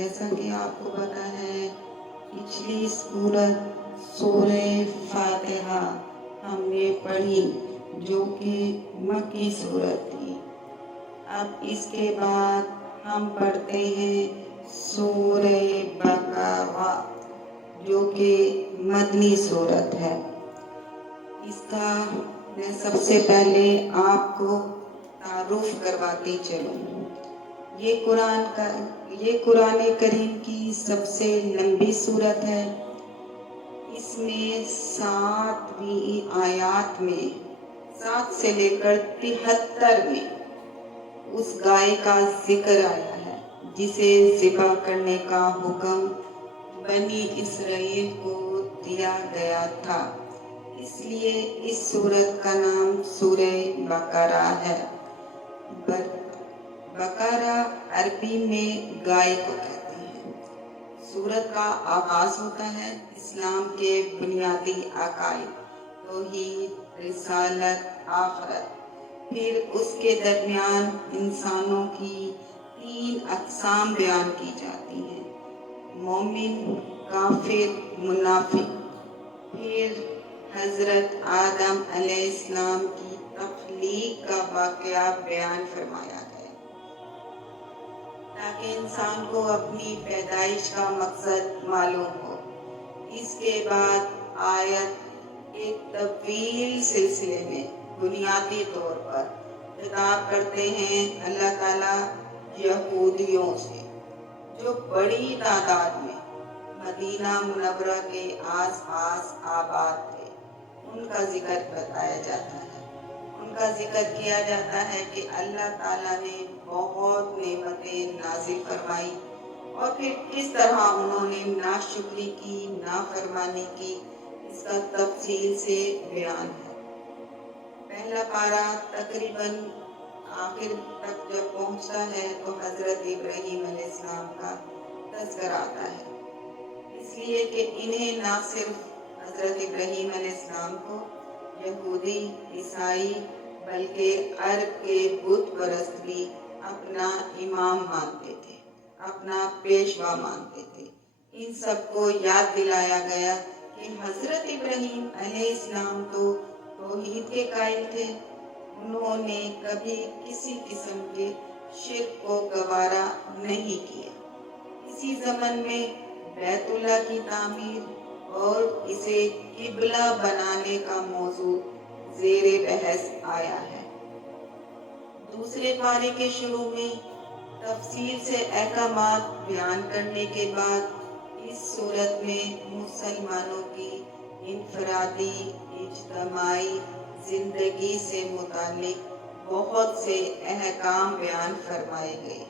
جیسا کہ آپ کو پتا ہے پچھلی سورت سورہ فاتحہ ہم نے پڑھی جو کہ مکی سورت تھی. اب اس کے بعد ہم پڑھتے ہیں سورہ بقرہ جو کہ مدنی سورت ہے. اس کا میں سب سے پہلے آپ کو تعارف کرواتی چلوں. یہ قرآن کریم کی سب سے لمبی سورت ہے. اس میں 7 آیات میں 7 سے لے کر 73 میں اس گائے کا ذکر آیا ہے جسے ذبح کرنے کا حکم بنی اسرائیل کو دیا گیا تھا. اس لیے اس سورت کا نام سورہ بقرہ ہے. بقرہ عربی میں گائے کو کہتے ہیں. سورت کا آغاز ہوتا ہے اسلام کے بنیادی عقائد توحید، رسالت، آخرت. پھر اس کے درمیان انسانوں کی 3 اقسام بیان کی جاتی ہیں: مومن، کافر، منافق. پھر حضرت آدم علیہ السلام کی تخلیق کا واقعہ بیان فرمایا گیا تاکہ انسان کو اپنی پیدائش کا مقصد معلوم ہو. اس کے بعد آیت ایک طویل سلسلے میں بنیادی طور پر خطاب کرتے ہیں اللہ تعالیٰ یہودیوں سے جو بڑی تعداد میں مدینہ منورہ کے آس پاس آباد تھے. ان کا ذکر بتایا جاتا ہے. ان کا ذکر کیا جاتا ہے کہ اللہ تعالیٰ نے بہت نعمتیں نازل فرمائی اور پھر کس طرح انہوں نے ناشکری کی، نافرمانی کی. اس کا تفصیل سے بیان ہے. پہلا پارہ تقریباً آخر تک جب پہنچتا ہے تو حضرت ابراہیم علیہ السلام کا تذکرہ آتا ہے. اس لیے کہ انہیں نہ صرف حضرت ابراہیم علیہ السلام کو یہودی، عیسائی بلکہ عرب کے بت پرست بھی اپنا امام مانتے تھے، اپنا پیشوا مانتے تھے. ان سب کو یاد دلایا گیا کہ حضرت ابراہیم علیہ السلام تو توحید کے قائل تھے. انہوں نے کبھی کسی قسم کے شرک کو گوارا نہیں کیا. اسی زمن میں بیت اللہ کی تعمیر اور اسے قبلہ بنانے کا موضوع زیر بحث آیا ہے. دوسرے پارے کے شروع میں تفصیل سے احکامات بیان کرنے کے بعد اس صورت میں مسلمانوں کی انفرادی، اجتماعی زندگی سے متعلق بہت سے احکام بیان فرمائے گئے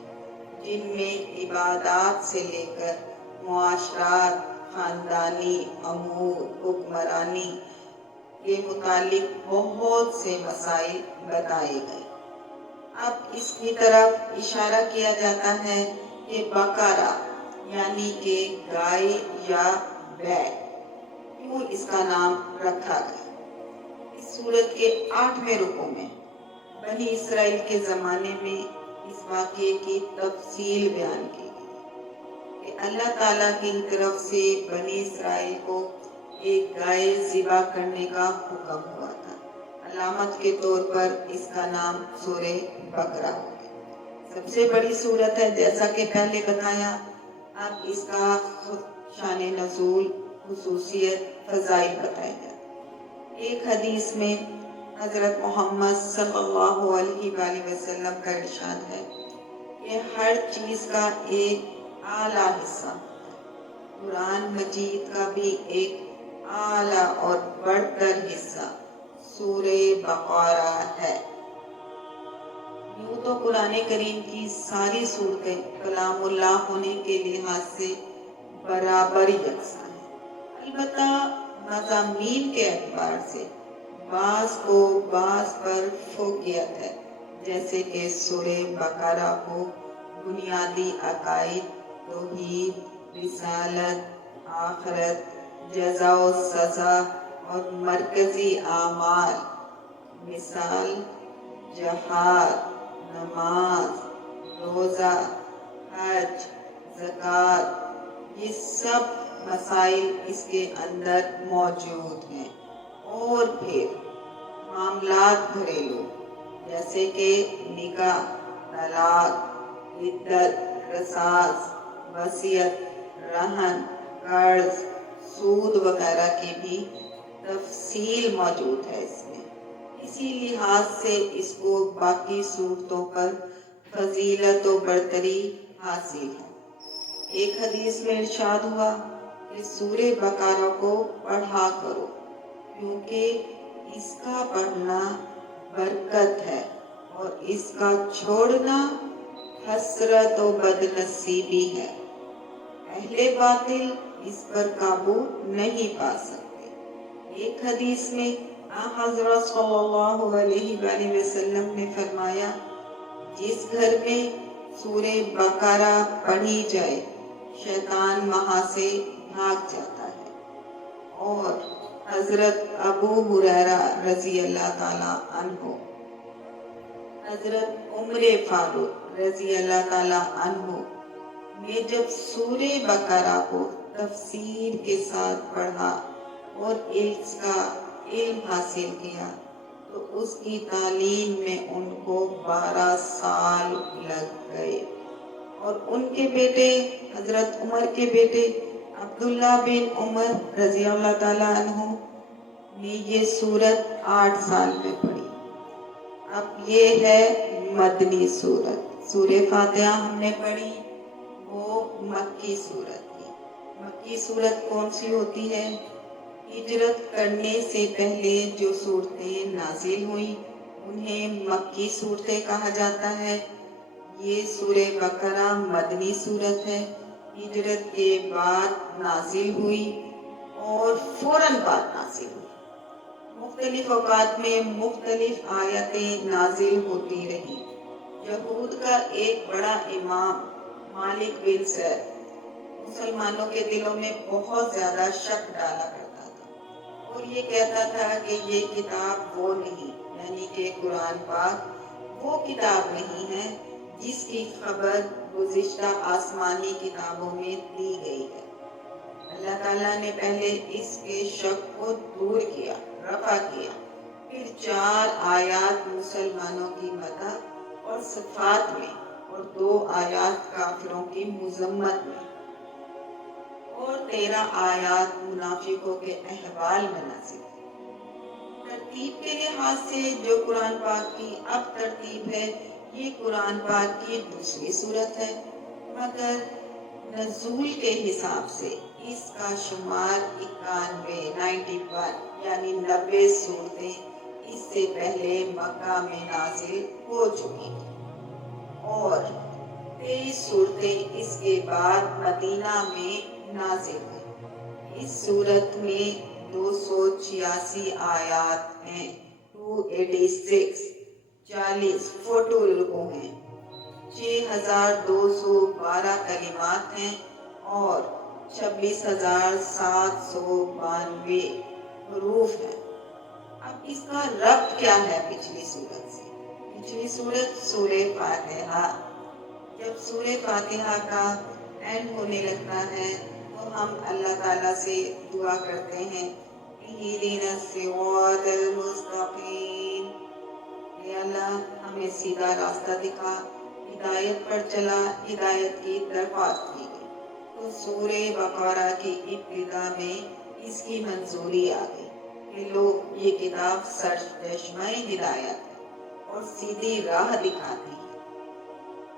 جن میں عبادات سے لے کر معاشرات، خاندانی امور، حکمرانی کے متعلق بہت سے مسائل بتائے گئے. اب اس کی طرف اشارہ کیا جاتا ہے کہ بقرہ یعنی کہ گائے یا بیل کیوں اس کا نام رکھا گیا. اس سورت کے 8ویں رکوع میں بنی اسرائیل کے زمانے میں اس واقعے کی تفصیل بیان کی گئی کہ اللہ تعالیٰ کی طرف سے بنی اسرائیل کو ایک گائے ذبح کرنے کا حکم ہوا تھا. علامت کے طور پر اس کا نام سورہ بقرہ ہو گیا. سب سے بڑی سورت ہے جیسا کہ پہلے بتایا. اب اس کا شان نزول، خصوصیت، فضائل بتائے جاتے. ایک حدیث میں حضرت محمد صلی اللہ علیہ وآلہ وسلم کا ارشاد ہے کہ ہر چیز کا ایک اعلیٰ حصہ ہوتا ہے. قرآن مجید کا بھی ایک اعلیٰ اور بڑھ کر حصہ سورہ بقرہ ہے. یوں تو قرآن کریم کی ساری صورتیں کلام اللہ ہونے کے لحاظ سے برابر یکساں ہیں. البتہ مضامین کے اعتبار سے بعض کو بعض پر فوقیت ہے. جیسے کہ سورہ بقرہ کو بنیادی عقائد، توحید، رسالت، آخرت، جزا و سزا اور مرکزی اعمال مثال جہاد، نماز، روزہ، حج، ज़कात, ये सब मसाइल इसके अंदर मौजूद हैं। और फिर मामलात घरेलू जैसे कि निकाह, तलाक, इद्दत, क़िसास, वसीयत, रहन, कर्ज, सूद वगैरह की भी तफसील मौजूद है इसमें। इसी लिहाज से इसको बाकी सूरतों पर फजीलत व बरतरी हासिल है। एक हदीस में इरशाद हुआ कि सूरे बकरा को पढ़ा करो, क्योंकि इसका पढ़ना बरकत है और इसका छोड़ना हसरत व बदनसीबी है। अहले बातिल इस पर काबू नहीं पा सकते। एक हदीस में हज़रत सल्लल्लाहु अलैहि वसल्लम ने फरमाया, जिस घर में सूरे बकरा पढ़ी जाए शैतान वहां से भाग जाता है। और हजरत अबू हुरैरा रजी अल्लाह ताला अन्हु, हजरत उमर फारूक रजी अल्लाह ताला अन्हु ने जब सूरे बकरा को तफसीर के साथ पढ़ा और इसका इल्म हासिल किया, तो उसकी तालीम में उनको 12 साल लग गए। और उनके बेटे हजरत उमर के बेटे अब्दुल्ला बिन उमर रजी अल्लाह ताला अन्हु ने ये सूरत 8 साल में पढ़ी। अब ये है मदनी सूरत। सूरे फातिहा हमने पढ़ी, वो मक्की सूरत थी। मक्की सूरत कौन सी होती है? हिजरत करने से पहले जो सूरतें नाजिल हुई उन्हें मक्की सूरतें कहा जाता है। ये सूरे बकरा मदनी सूरत है, हिजरत के बाद नाजिल हुई और फौरन बाद नाजिल हुई। मुख्तलिफ औकात में मुख्तलिफ आयतें नाजिल होती रही। यहूद का एक बड़ा इमाम मालिक बिन सैद मुसलमानों के दिलों में बहुत ज्यादा शक डाला करता था और ये कहता था कि ये किताब वो नहीं, यानी कि कुरान पाक वो किताब नहीं है जिसकी खबर गुज़िश्ता आसमानी किताबों में दी गई है। अल्लाह ताला ने पहले इसके शक को दूर किया, रफा किया, फिर 4 आयात मुसलमानों की मदद और सिफात में और 2 आयात काफिरों की मुजम्मत में और 13 आयात मुनाफिकों के अहवाल में नाज़िल। तरतीब के लिहाज से जो कुरान पाक की अब तरतीब है, ये कुरान पाक की दूसरी सूरत है, मगर नज़ूल के हिसाब से इसका शुमार 91 यानी 90 सूरतें इससे पहले मक्का में नाजिल हो चुकी थी और 23 सूरतें इसके बाद मदीना में नाजिल हुई। इस सूरत में 286 आयात हैं, 286 40 फोटो हैं, 6212 कलिमात हैं और 26,792 हरूफ हैं। अब इसका रब्त क्या है पिछली सूरत से? पिछली सूरत सूरे फातिहा। जब सूरे फातिहा का एंड होने लगता है तो हम अल्लाह ताला से दुआ करते हैं, इहदिनस सिरातल मुस्तकीम, या अल्लाह हमें सीधा रास्ता दिखा, हिदायत पर चला, हिदायत की दरख्वास्त की गई। तो सूरे बकरा की इब्तिदा में इसकी मंजूरी आ गई कि लोग ये किताब सरचश्मे हिदायत है और सीधी राह दिखाती है।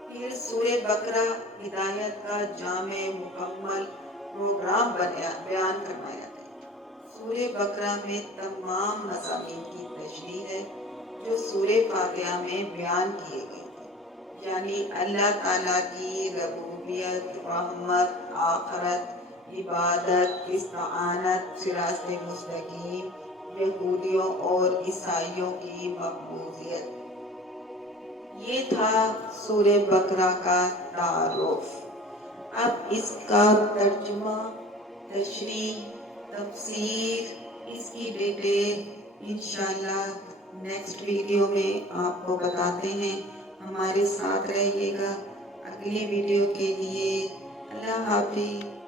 फिर सूरे बकरा हिदायत का जामे मुकम्मल प्रोग्राम बयान फरमाया गया। सूरे बकरा में तमाम मज़ामीन की तशरीह है जो सूरे फातिहा में बयान किए गए थे, यानी अल्लाह ताला की रबूबियत, रहमत, आखरत, इबादत, इस्ताअनत, सिराते मुस्तकीम, यहूदियों और ईसाइयों की मकबूलियत। ये था सूरे बकरा का तारुफ। अब इसका तर्जुमा, तशरीह, तफसीर, इसकी डिटेल इंशाअल्लाह नेक्स्ट वीडियो में आपको बताते हैं। हमारे साथ रहिएगा। अगली वीडियो के लिए اللہ حافظ.